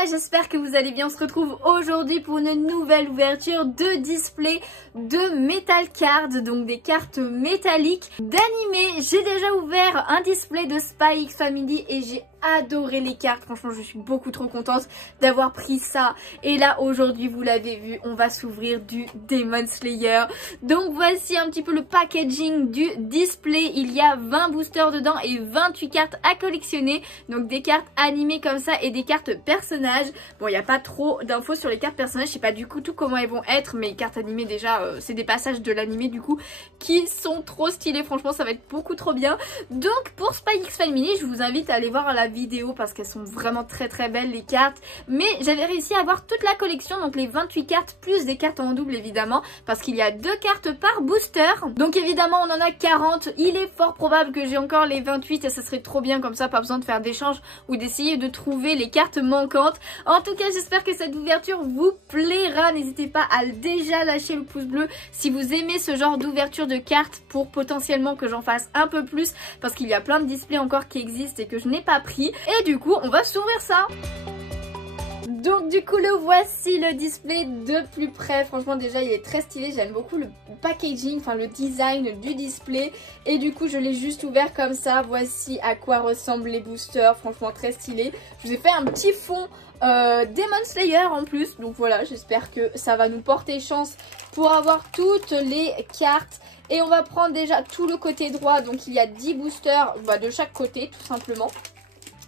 Nana, j'espère que vous allez bien. On se retrouve aujourd'hui pour une nouvelle ouverture de display de Metal Cards, donc des cartes métalliques d'animé. J'ai déjà ouvert un display de Spy X Family et j'ai adoré les cartes. Franchement, je suis beaucoup trop contente d'avoir pris ça. Et là, aujourd'hui, vous l'avez vu, on va s'ouvrir du Demon Slayer. Donc voici un petit peu le packaging du display. Il y a 20 boosters dedans et 28 cartes à collectionner. Donc des cartes animées comme ça et des cartes personnages. Bon, il n'y a pas trop d'infos sur les cartes personnages. Je sais pas du coup tout comment elles vont être, mais les cartes animées déjà, c'est des passages de l'animé du coup qui sont trop stylés. Franchement, ça va être beaucoup trop bien. Donc pour Spy X Family, je vous invite à aller voir la vidéo parce qu'elles sont vraiment très très belles les cartes. Mais j'avais réussi à avoir toute la collection, donc les 28 cartes plus des cartes en double évidemment, parce qu'il y a 2 cartes par booster. Donc évidemment on en a 40. Il est fort probable que j'ai encore les 28 et ça serait trop bien comme ça, pas besoin de faire d'échange ou d'essayer de trouver les cartes manquantes. En tout cas, j'espère que cette ouverture vous plaira. N'hésitez pas à déjà lâcher le pouce bleu si vous aimez ce genre d'ouverture de cartes pour potentiellement que j'en fasse un peu plus, parce qu'il y a plein de displays encore qui existent et que je n'ai pas pris. Et du coup, on va s'ouvrir ça. Donc du coup le voici le display de plus près. Franchement déjà il est très stylé, j'aime beaucoup le packaging, enfin le design du display. Et du coup je l'ai juste ouvert comme ça. Voici à quoi ressemblent les boosters, franchement très stylé. Je vous ai fait un petit fond Demon Slayer en plus. Donc voilà, j'espère que ça va nous porter chance pour avoir toutes les cartes. Et on va prendre déjà tout le côté droit. Donc il y a 10 boosters de chaque côté tout simplement.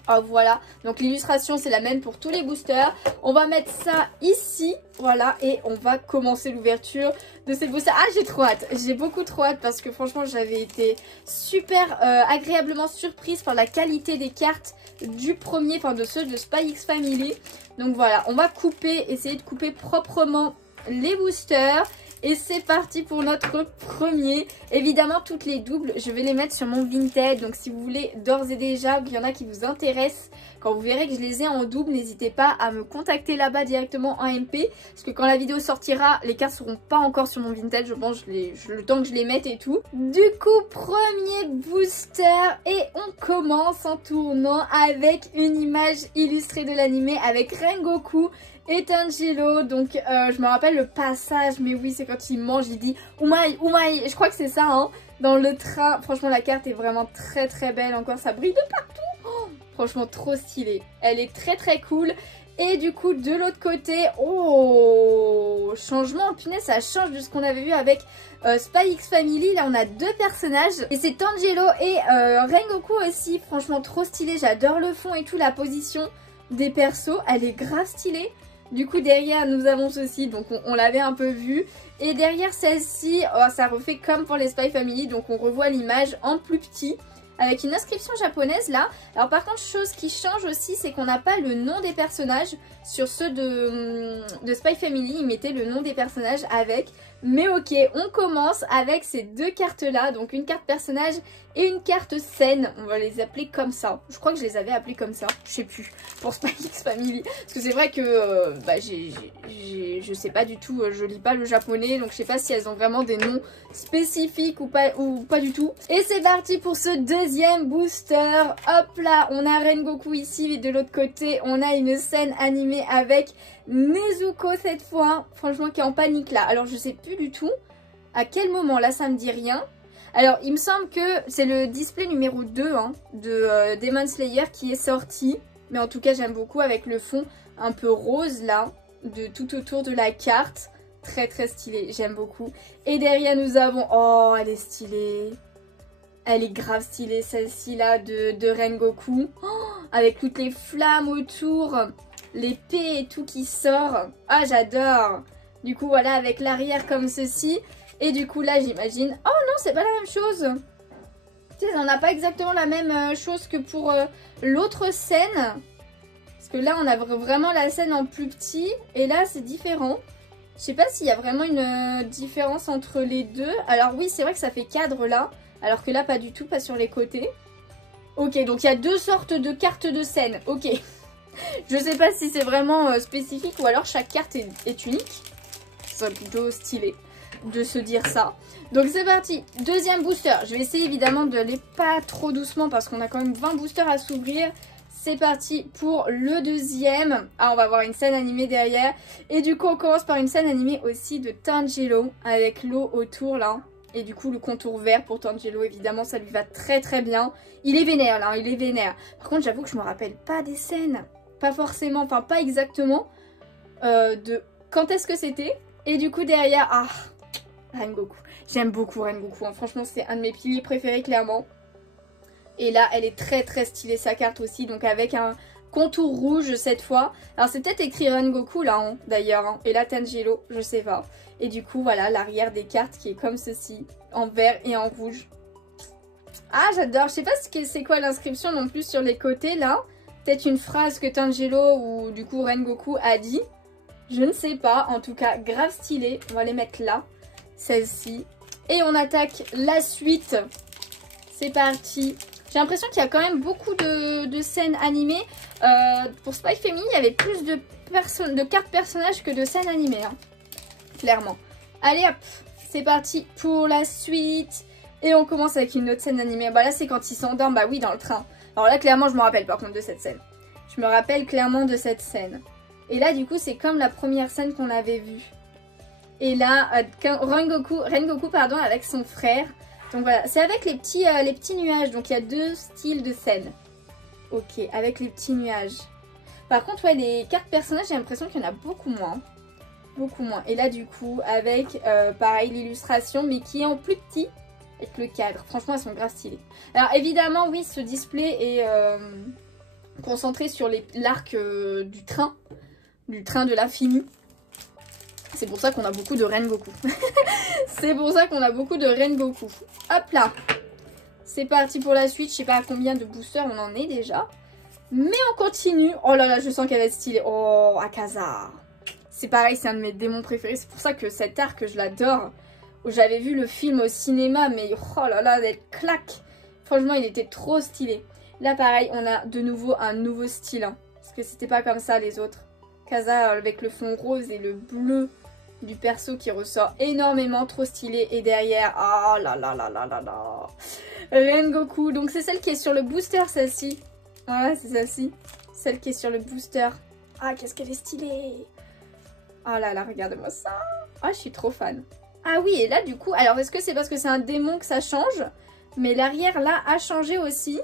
Ah, voilà, donc l'illustration c'est la même pour tous les boosters. On va mettre ça ici, voilà, et on va commencer l'ouverture de ces boosters. Ah, j'ai trop hâte, j'ai beaucoup trop hâte parce que franchement j'avais été super agréablement surprise par la qualité des cartes du premier, enfin de ceux de Spy X Family. Donc voilà, on va couper, essayer de couper proprement les boosters. Et c'est parti pour notre premier. Évidemment, toutes les doubles, je vais les mettre sur mon Vinted. Donc si vous voulez d'ores et déjà, qu'il y en a qui vous intéressent, quand vous verrez que je les ai en double, n'hésitez pas à me contacter là-bas directement en MP. Parce que quand la vidéo sortira, les cartes seront pas encore sur mon Vinted. Je pense le temps que je les mette et tout. Du coup, premier booster. Et on commence en tournant avec une image illustrée de l'animé avec Rengoku et Tanjiro. Donc je me rappelle le passage, mais oui c'est quand il mange, il dit Umai, Umai, je crois que c'est ça hein, dans le train. Franchement la carte est vraiment très très belle, encore ça brille de partout. Oh, franchement trop stylée, elle est très très cool. Et du coup de l'autre côté, oh changement, punaise ça change de ce qu'on avait vu avec Spy X Family. Là on a 2 personnages et c'est Tanjiro et Rengoku aussi. Franchement trop stylé, j'adore le fond et tout, la position des persos, elle est grave stylée. Du coup derrière nous avons ceci, donc on l'avait un peu vu. Et derrière celle-ci, oh, ça refait comme pour les Spy Family, donc on revoit l'image en plus petit avec une inscription japonaise là. Alors par contre, chose qui change aussi, c'est qu'on n'a pas le nom des personnages. Sur ceux de Spy Family, ils mettaient le nom des personnages avec. Mais ok, on commence avec ces 2 cartes là, donc une carte personnage et une carte scène. On va les appeler comme ça. Je crois que je les avais appelées comme ça, je sais plus, pour Spy X Family. Parce que c'est vrai que je sais pas du tout, je lis pas le japonais, donc je sais pas si elles ont vraiment des noms spécifiques ou pas du tout. Et c'est parti pour ce deuxième booster. Hop là, on a Rengoku ici et de l'autre côté on a une scène animée avec Nezuko cette fois, franchement qui est en panique là. Alors je sais plus du tout à quel moment, là ça me dit rien. Alors il me semble que c'est le display numéro 2 hein, de Demon Slayer qui est sorti. Mais en tout cas j'aime beaucoup avec le fond un peu rose là, de tout autour de la carte. Très très stylé, j'aime beaucoup. Et derrière nous avons, oh elle est stylée. Elle est grave stylée celle-ci là de Rengoku. Oh, avec toutes les flammes autour. L'épée et tout qui sort. Ah j'adore. Du coup voilà avec l'arrière comme ceci. Et du coup là j'imagine. Oh non c'est pas la même chose. Tu sais on n'a pas exactement la même chose que pour l'autre scène. Parce que là on a vraiment la scène en plus petit. Et là c'est différent. Je sais pas s'il y a vraiment une différence entre les deux. Alors oui c'est vrai que ça fait cadre là. Alors que là pas du tout, pas sur les côtés. Ok donc il y a 2 sortes de cartes de scène. Ok. Je sais pas si c'est vraiment spécifique ou alors chaque carte est unique. C'est plutôt stylé de se dire ça. Donc c'est parti, deuxième booster. Je vais essayer évidemment de aller pas trop doucement parce qu'on a quand même 20 boosters à s'ouvrir. C'est parti pour le deuxième. Ah, on va avoir une scène animée derrière. Et du coup, on commence par une scène animée aussi de Tanjiro avec l'eau autour là. Et du coup, le contour vert pour Tanjiro, évidemment, ça lui va très très bien. Il est vénère là, il est vénère. Par contre, j'avoue que je me rappelle pas des scènes. Pas forcément, enfin pas exactement de quand est-ce que c'était. Et du coup, derrière, ah, Rengoku. J'aime beaucoup Rengoku, hein. Franchement, c'est un de mes piliers préférés, clairement. Et là, elle est très très stylée sa carte aussi, donc avec un contour rouge cette fois. Alors c'est peut-être écrit Rengoku là, hein, d'ailleurs, hein. Et là Tanjiro, je sais pas. Et du coup, voilà l'arrière des cartes qui est comme ceci, en vert et en rouge. Ah, j'adore. Je sais pas c'est quoi l'inscription non plus sur les côtés là. Peut-être une phrase que Tanjiro ou du coup Rengoku a dit. Je ne sais pas. En tout cas, grave stylé. On va les mettre là. Celle-ci. Et on attaque la suite. C'est parti. J'ai l'impression qu'il y a quand même beaucoup de scènes animées. Pour Spy Family, il y avait plus de cartes personnages que de scènes animées. Hein. Clairement. Allez hop, c'est parti pour la suite. Et on commence avec une autre scène animée. Bah là, c'est quand il s'endorme, bah oui, dans le train. Alors là, clairement, je me rappelle par contre de cette scène. Je me rappelle clairement de cette scène. Et là, du coup, c'est comme la première scène qu'on avait vue. Et là, Rengoku, pardon, avec son frère. Donc voilà, c'est avec les petits nuages. Donc il y a deux styles de scène. Ok, avec les petits nuages. Par contre, ouais, les cartes personnages, j'ai l'impression qu'il y en a beaucoup moins. Beaucoup moins. Et là, du coup, avec, pareil, l'illustration, mais qui est en plus petit. Avec le cadre. Franchement, elles sont grave stylées. Alors, évidemment, oui, ce display est concentré sur l'arc du train. Du train de l'infini. C'est pour ça qu'on a beaucoup de Rengoku. C'est pour ça qu'on a beaucoup de Rengoku. Hop là. C'est parti pour la suite. Je sais pas à combien de boosters on en est déjà. Mais on continue. Oh là là, je sens qu'elle est stylée. Oh, Akaza. C'est pareil, c'est un de mes démons préférés. C'est pour ça que cet arc, je l'adore. J'avais vu le film au cinéma, mais oh là là, elle claque. Franchement, il était trop stylé. Là, pareil, on a de nouveau un nouveau style. Hein, parce que c'était pas comme ça les autres. Akaza avec le fond rose et le bleu du perso qui ressort énormément, trop stylé. Et derrière, oh là là là là là là, Rengoku. Donc c'est celle qui est sur le booster, celle-ci. Voilà, c'est celle-ci. Celle qui est sur le booster. Ah, qu'est-ce qu'elle est stylée. Oh là là, regarde-moi ça. Ah, je suis trop fan. Ah oui, et là du coup, alors est-ce que c'est parce que c'est un démon que ça change? Mais l'arrière là a changé aussi.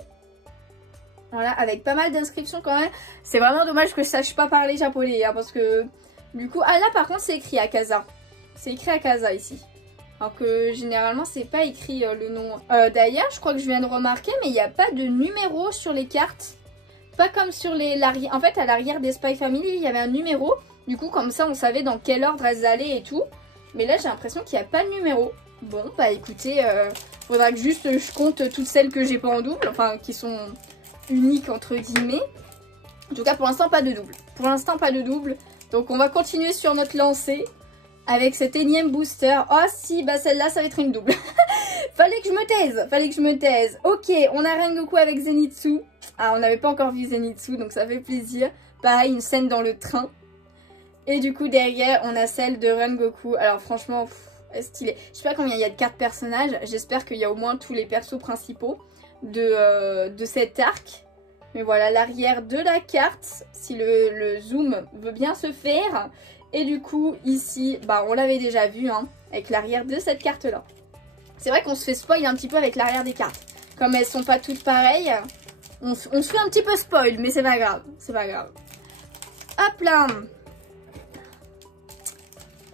Voilà, avec pas mal d'inscriptions quand même. C'est vraiment dommage que je sache pas parler japonais, hein, parce que du coup... Ah là par contre c'est écrit Akaza. C'est écrit Akaza ici. Alors que généralement c'est pas écrit le nom. D'ailleurs je crois que je viens de remarquer, mais il n'y a pas de numéro sur les cartes. Pas comme sur l'arrière. En fait à l'arrière des Spy Family il y avait un numéro. Du coup comme ça on savait dans quel ordre elles allaient et tout. Mais là j'ai l'impression qu'il n'y a pas de numéro. Bon bah écoutez, faudra que juste je compte toutes celles que j'ai pas en double. Enfin qui sont uniques entre guillemets. En tout cas pour l'instant pas de double. Pour l'instant pas de double. Donc on va continuer sur notre lancée. Avec cet énième booster. Oh si, bah celle-là ça va être une double. Fallait que je me taise. Fallait que je me taise. Ok, on a Rengoku avec Zenitsu. Ah on n'avait pas encore vu Zenitsu donc ça fait plaisir. Pareil une scène dans le train. Et du coup derrière on a celle de Rengoku. Alors franchement stylé. Je sais pas combien il y a de cartes personnages. J'espère qu'il y a au moins tous les persos principaux de cet arc. Mais voilà l'arrière de la carte. Si le zoom veut bien se faire. Et du coup ici bah on l'avait déjà vu hein, avec l'arrière de cette carte là. C'est vrai qu'on se fait spoil un petit peu avec l'arrière des cartes. Comme elles sont pas toutes pareilles. On se fait un petit peu spoil. Mais c'est pas grave. C'est pas grave. Hop là.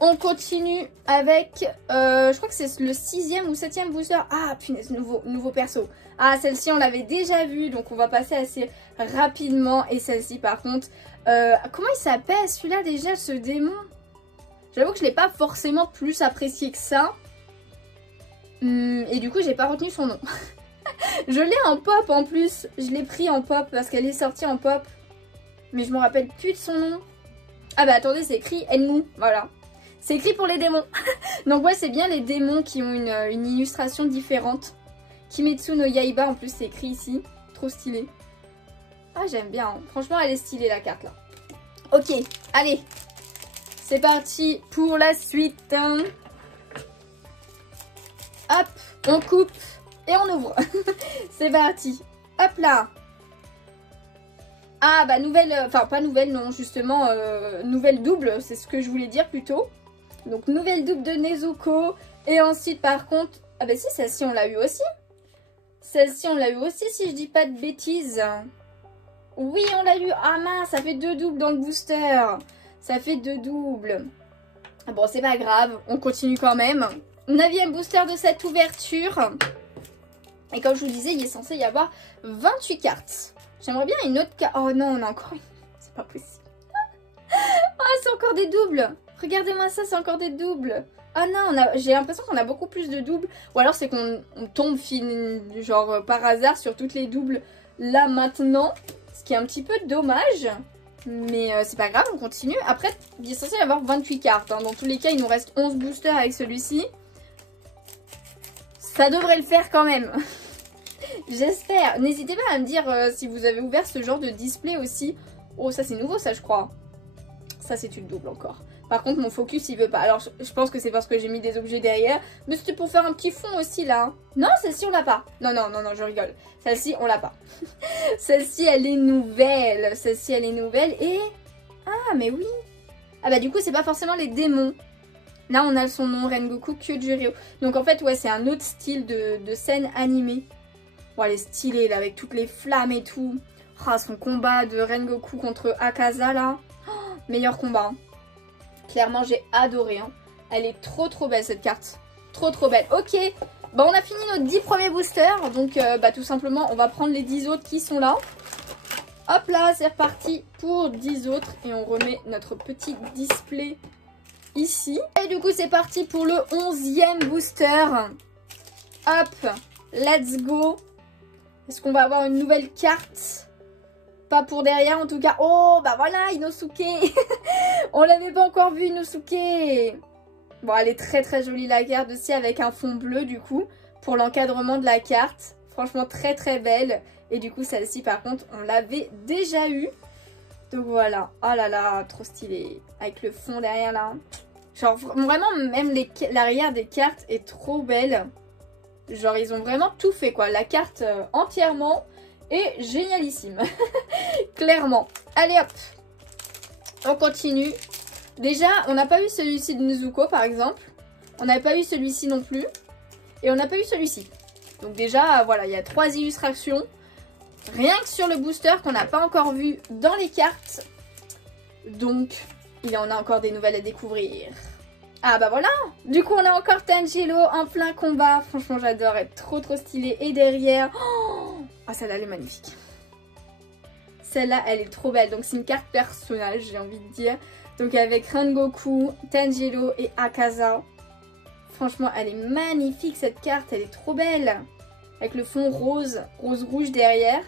On continue avec, je crois que c'est le 6e ou 7e booster. Ah punaise, nouveau perso. Ah celle-ci on l'avait déjà vue, donc on va passer assez rapidement. Et celle-ci par contre, comment il s'appelle celui-là déjà, ce démon? J'avoue que je ne l'ai pas forcément plus apprécié que ça. Et du coup j'ai pas retenu son nom. Je l'ai en pop en plus, je l'ai pris en pop parce qu'elle est sortie en pop. Mais je me rappelle plus de son nom. Ah bah attendez, c'est écrit Enmu, voilà. C'est écrit pour les démons. Donc ouais, c'est bien les démons qui ont une illustration différente. Kimetsu no Yaiba, en plus, c'est écrit ici. Trop stylé. Ah, j'aime bien. Hein. Franchement, elle est stylée, la carte, là. Ok, allez. C'est parti pour la suite. Hop, on coupe et on ouvre. C'est parti. Hop là. Ah bah nouvelle, enfin pas nouvelle non justement, nouvelle double, c'est ce que je voulais dire plutôt. Donc nouvelle double de Nezuko. Et ensuite par contre, ah bah si celle-ci on l'a eu aussi. Celle-ci on l'a eu aussi si je dis pas de bêtises. Oui on l'a eu, ah mince ça fait 2 doubles dans le booster. Ça fait 2 doubles. Bon c'est pas grave, on continue quand même. 9e booster de cette ouverture. Et comme je vous disais, il est censé y avoir 28 cartes. J'aimerais bien une autre carte. Oh non, on a encore une. C'est pas possible. Oh, c'est encore des doubles. Regardez-moi ça, c'est encore des doubles. Ah non, j'ai l'impression qu'on a beaucoup plus de doubles. Ou alors c'est qu'on tombe genre par hasard sur toutes les doubles là maintenant. Ce qui est un petit peu dommage. Mais c'est pas grave, on continue. Après, il est censé y avoir 28 cartes. Hein. Dans tous les cas, il nous reste 11 boosters avec celui-ci. Ça devrait le faire quand même. J'espère. N'hésitez pas à me dire si vous avez ouvert ce genre de display aussi. Oh, ça c'est nouveau ça je crois. Ça c'est une double encore. Par contre mon focus il veut pas. Alors je pense que c'est parce que j'ai mis des objets derrière. Mais c'était pour faire un petit fond aussi là. Non, celle-ci on l'a pas. Non, non, non, non, je rigole. Celle-ci on l'a pas. Celle-ci elle est nouvelle. Celle-ci elle est nouvelle et... Ah mais oui. Ah bah du coup c'est pas forcément les démons. Là, on a son nom, Rengoku Kyojuryo. Donc, en fait, ouais, c'est un autre style de scène animée. Bon, elle est stylée, là, avec toutes les flammes et tout. Ah, son combat de Rengoku contre Akaza, là. Oh, meilleur combat. Hein. Clairement, j'ai adoré. Hein. Elle est trop, trop belle, cette carte. Trop, trop belle. Ok, bah, on a fini nos 10 premiers boosters. Donc, bah, tout simplement, on va prendre les 10 autres qui sont là. Hop là, c'est reparti pour 10 autres. Et on remet notre petit display ici. Et du coup c'est parti pour le 11e booster. Hop, let's go. Est-ce qu'on va avoir une nouvelle carte? Pas pour derrière en tout cas. Oh bah voilà, Inosuke. On l'avait pas encore vu Inosuke. Bon elle est très très jolie la carte aussi avec un fond bleu du coup. Pour l'encadrement de la carte. Franchement très très belle. Et du coup celle-ci par contre on l'avait déjà eu. Donc voilà, oh là là, trop stylé. Avec le fond derrière là. Genre vraiment même l'arrière des cartes est trop belle. Genre ils ont vraiment tout fait quoi. La carte entièrement est génialissime. Clairement. Allez hop. On continue. Déjà on n'a pas eu celui-ci de Nezuko par exemple. On n'a pas eu celui-ci non plus. Et on n'a pas eu celui-ci. Donc déjà voilà il y a 3 illustrations. Rien que sur le booster qu'on n'a pas encore vu dans les cartes. Donc, il y en a encore des nouvelles à découvrir. Ah bah voilà. Du coup, on a encore Tanjiro en plein combat. Franchement, j'adore. Elle est trop trop stylée. Et derrière... Oh, celle-là, elle est magnifique. Celle-là, elle est trop belle. Donc, c'est une carte personnage, j'ai envie de dire. Donc, avec Rengoku, Tanjiro et Akaza. Franchement, elle est magnifique, cette carte. Elle est trop belle. Avec le fond rose, rose-rouge derrière.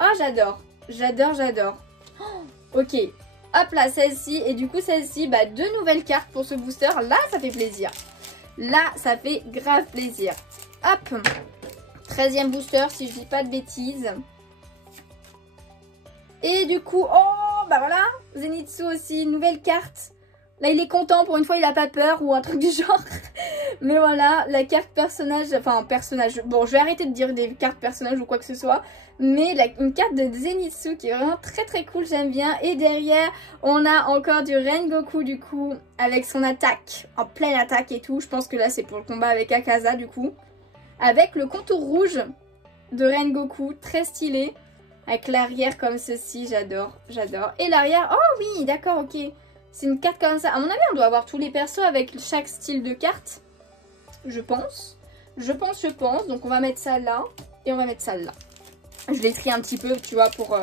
Ah, j'adore. J'adore, j'adore. Oh, ok. Hop là, celle-ci. Et du coup, celle-ci, bah, 2 nouvelles cartes pour ce booster. Là, ça fait plaisir. Là, ça fait grave plaisir. Hop. 13e booster, si je dis pas de bêtises. Et du coup, oh, bah voilà. Zenitsu aussi, nouvelle carte. Là, il est content. Pour une fois, il a pas peur ou un truc du genre. Mais voilà, la carte personnage, enfin personnage, bon je vais arrêter de dire des cartes personnages ou quoi que ce soit, mais une carte de Zenitsu qui est vraiment très très cool, j'aime bien. Et derrière, on a encore du Rengoku du coup, avec son attaque, en pleine attaque et tout. Je pense que là c'est pour le combat avec Akaza du coup. Avec le contour rouge de Rengoku, très stylé. Avec l'arrière comme ceci, j'adore, j'adore. Et l'arrière, oh oui, d'accord, ok. C'est une carte comme ça. À mon avis, on doit avoir tous les persos avec chaque style de carte. Je pense. Je pense. Donc, on va mettre ça là. Et on va mettre ça là. Je l'ai trié un petit peu, tu vois, pour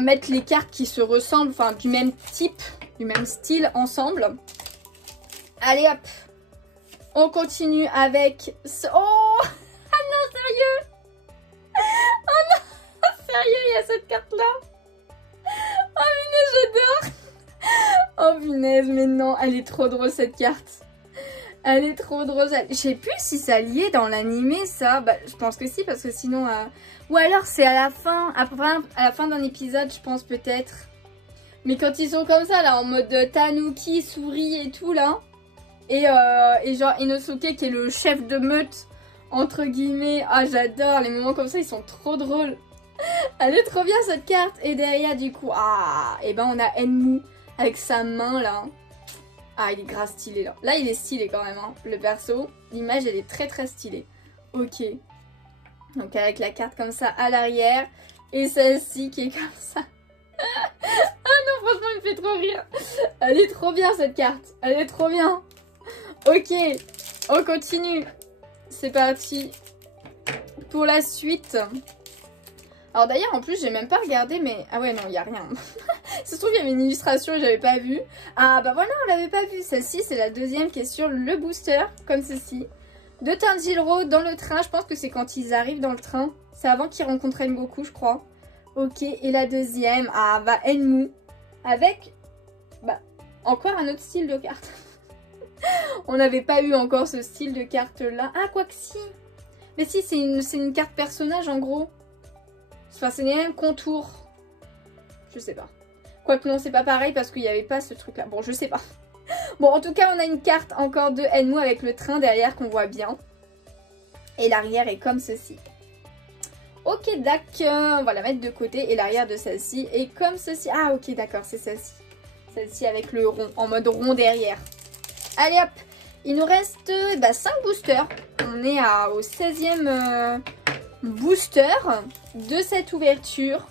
mettre les cartes qui se ressemblent. Enfin, du même type, du même style ensemble. Allez, hop. On continue avec... Oh. Ah non, sérieux. Oh non, sérieux, il y a cette carte-là. Oh, punaise, j'adore. Oh punaise, mais non, elle est trop drôle cette carte. Elle est trop drôle. Je sais plus si ça liait dans l'animé ça. Bah, je pense que si parce que sinon... Ou alors c'est à la fin, à la fin d'un épisode je pense peut-être. Mais quand ils sont comme ça là, en mode Tanuki, souris et tout là. Et genre Inosuke qui est le chef de meute, entre guillemets. Ah j'adore, les moments comme ça ils sont trop drôles. Elle est trop bien cette carte. Et derrière du coup, ah, et ben on a Enmu avec sa main là. Ah, il est grave stylé là. Là il est stylé quand même, hein. Le perso, l'image elle est très très stylée. Ok. Donc avec la carte comme ça à l'arrière. Et celle-ci qui est comme ça. Ah non, franchement il me fait trop rire. Elle est trop bien cette carte. Elle est trop bien. Ok, on continue. C'est parti pour la suite. Alors d'ailleurs en plus j'ai même pas regardé mais... Ah ouais non il n'y a rien. Ça se trouve il y avait une illustration et j'avais pas vu. Ah bah voilà on l'avait pas vu. Celle-ci c'est la deuxième qui est sur le booster comme ceci. De Tanjiro dans le train. Je pense que c'est quand ils arrivent dans le train. C'est avant qu'ils rencontrent Rengoku je crois. Ok et la deuxième. Ah bah Enmu. Avec bah encore un autre style de carte. On n'avait pas eu encore ce style de carte là. Ah quoique si. Mais si c'est une carte personnage en gros. Enfin, c'est les mêmes contours. Je sais pas. Quoique non, c'est pas pareil parce qu'il n'y avait pas ce truc-là. Bon, je sais pas. Bon, en tout cas, on a une carte encore de Enmu avec le train derrière qu'on voit bien. Et l'arrière est comme ceci. Ok, d'accord. On va la mettre de côté. Et l'arrière de celle-ci est comme ceci. Ah, ok, d'accord, c'est celle-ci. Celle-ci avec le rond, en mode rond derrière. Allez, hop. Il nous reste 5 boosters. On est au 16e... booster de cette ouverture.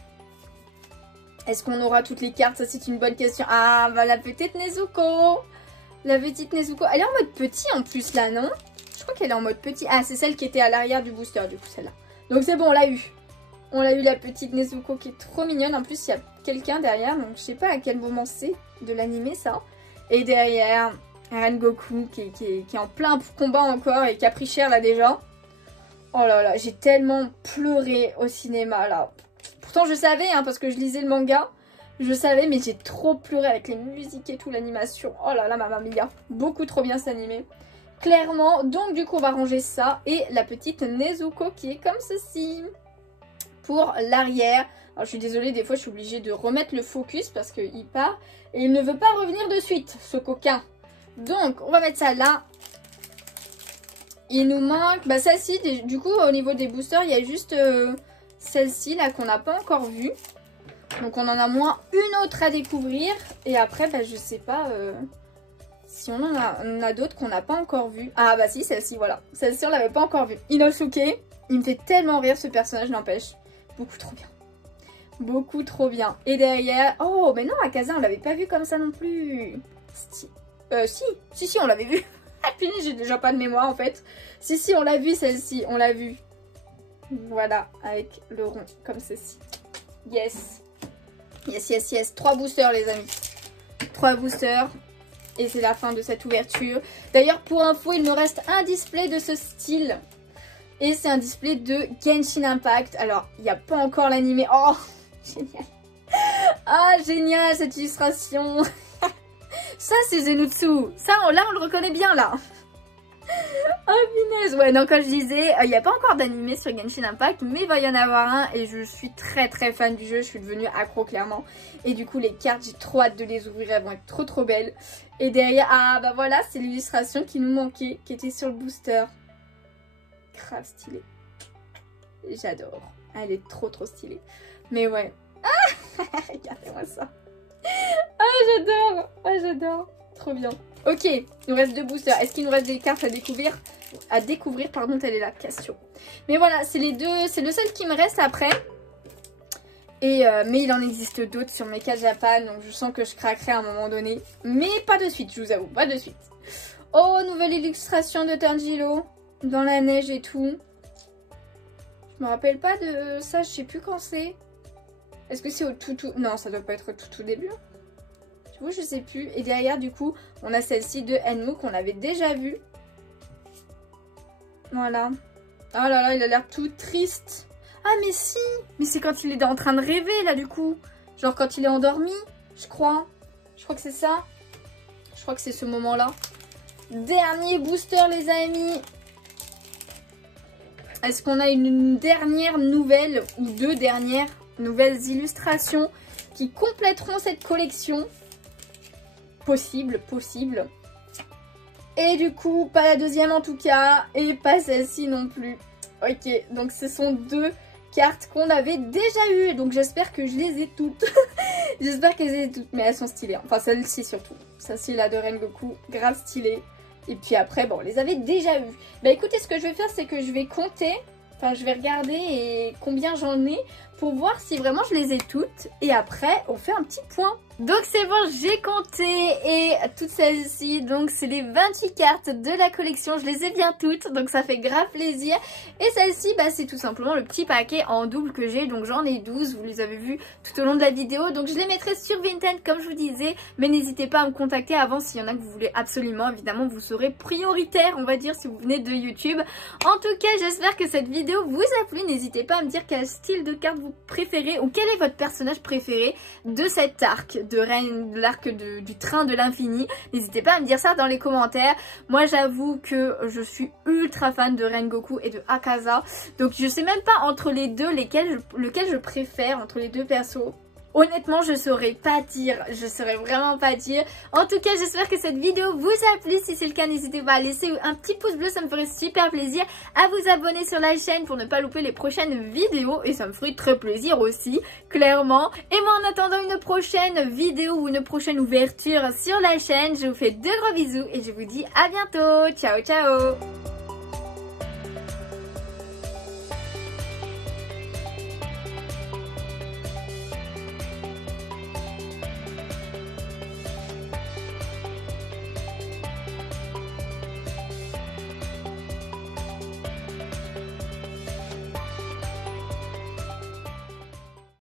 Est-ce qu'on aura toutes les cartes? Ça c'est une bonne question. Ah bah la petite Nezuko. La petite Nezuko. Elle est en mode petit en plus là non? Je crois qu'elle est en mode petit. Ah c'est celle qui était à l'arrière du booster du coup celle-là. Donc c'est bon on l'a eu. On l'a eu la petite Nezuko qui est trop mignonne. En plus il y a quelqu'un derrière. Donc je sais pas à quel moment c'est de l'animé ça. Et derrière Rengoku qui est en plein combat encore et qui a pris cher là déjà. Oh là là, j'ai tellement pleuré au cinéma là. Pourtant je savais hein, parce que je lisais le manga. Je savais mais j'ai trop pleuré avec les musiques et tout, l'animation. Oh là là, mamma mia. Beaucoup trop bien cet animé. Clairement, donc du coup on va ranger ça. Et la petite Nezuko qui est comme ceci. Pour l'arrière. Alors je suis désolée, des fois je suis obligée de remettre le focus parce qu'il part. Et il ne veut pas revenir de suite, ce coquin. Donc on va mettre ça là. Il nous manque, bah celle-ci, du coup au niveau des boosters, il y a juste celle-ci là qu'on n'a pas encore vue. Donc on en a moins une autre à découvrir. Et après, bah je sais pas si on en a d'autres qu'on n'a pas encore vues. Ah bah si, celle-ci, voilà. Celle-ci on l'avait pas encore vue. Inosuke, il me fait tellement rire ce personnage, n'empêche. Beaucoup trop bien. Beaucoup trop bien. Et derrière, oh mais non, Akaza on l'avait pas vu comme ça non plus. Si, on l'avait vu. Ah punaise, j'ai déjà pas de mémoire en fait. Si, on l'a vu celle-ci, on l'a vu. Voilà, avec le rond, comme ceci. Yes. Yes. 3 boosters les amis. 3 boosters. Et c'est la fin de cette ouverture. D'ailleurs, pour info, il me reste un display de ce style. Et c'est un display de Genshin Impact. Alors, il n'y a pas encore l'animé. Oh, génial. Ah, génial cette illustration. Ça c'est Zenitsu. Ça là on le reconnaît bien là. Oh punaise. Ouais non, comme je disais, il n'y a pas encore d'animé sur Genshin Impact. Mais il va y en avoir un. Et je suis très fan du jeu. Je suis devenue accro clairement. Et du coup les cartes j'ai trop hâte de les ouvrir. Elles vont être trop belles. Et derrière, ah bah voilà, c'est l'illustration qui nous manquait. Qui était sur le booster. Grave stylée. J'adore. Elle est trop stylée. Mais ouais. Ah regardez-moi ça. Ah j'adore. Trop bien. Ok, il nous reste 2 boosters. Est-ce qu'il nous reste des cartes à découvrir? Pardon, telle est la question. Mais voilà, c'est les deux, c'est le seul qui me reste après. Et mais il en existe d'autres sur Mecha Japan, donc je sens que je craquerai à un moment donné. Mais pas de suite, je vous avoue, pas de suite. Oh, nouvelle illustration de Tanjiro dans la neige et tout. Je me rappelle pas de ça, je sais plus quand c'est. Est-ce que c'est au tout... Non, ça doit pas être au tout début. Du coup, je sais plus. Et derrière, du coup, on a celle-ci de Enmu qu'on avait déjà vue. Voilà. Oh là là, il a l'air tout triste. Ah, mais si. Mais c'est quand il est en train de rêver, là, du coup. Genre quand il est endormi, je crois. Je crois que c'est ça. Je crois que c'est ce moment-là. Dernier booster, les amis. Est-ce qu'on a une dernière nouvelle ou 2 dernières nouvelles illustrations qui compléteront cette collection? Possible. Et du coup, pas la deuxième en tout cas, et pas celle-ci non plus. Ok, donc ce sont 2 cartes qu'on avait déjà eues. Donc j'espère que je les ai toutes. J'espère que je les ai toutes. Mais elles sont stylées. Enfin celle-ci surtout. Celle-ci là de Rengoku, grave stylée. Et puis après, bon, on les avait déjà eues. Bah écoutez, ce que je vais faire, c'est que je vais compter. Enfin, je vais regarder et combien j'en ai pour voir si vraiment je les ai toutes. Et après, on fait un petit point. Donc c'est bon, j'ai compté et toutes celles-ci, donc c'est les 28 cartes de la collection, je les ai bien toutes, donc ça fait grave plaisir. Et celle-ci, bah c'est tout simplement le petit paquet en double que j'ai, donc j'en ai 12, vous les avez vus tout au long de la vidéo. Donc je les mettrai sur Vinted comme je vous disais, mais n'hésitez pas à me contacter avant s'il y en a que vous voulez absolument. Évidemment, vous serez prioritaire, on va dire, si vous venez de YouTube. En tout cas, j'espère que cette vidéo vous a plu, n'hésitez pas à me dire quel style de carte vous préférez ou quel est votre personnage préféré de cet arc de l'arc du train de l'infini. N'hésitez pas à me dire ça dans les commentaires. Moi j'avoue que je suis ultra fan de Rengoku et de Akaza, donc je sais même pas entre les deux lequel je préfère entre les deux persos. Honnêtement, je saurais pas dire, je saurais vraiment pas dire. En tout cas, j'espère que cette vidéo vous a plu. Si c'est le cas, n'hésitez pas à laisser un petit pouce bleu, ça me ferait super plaisir. À vous abonner sur la chaîne pour ne pas louper les prochaines vidéos. Et ça me ferait très plaisir aussi, clairement. Et moi, en attendant une prochaine vidéo ou une prochaine ouverture sur la chaîne, je vous fais de gros bisous et je vous dis à bientôt. Ciao, ciao!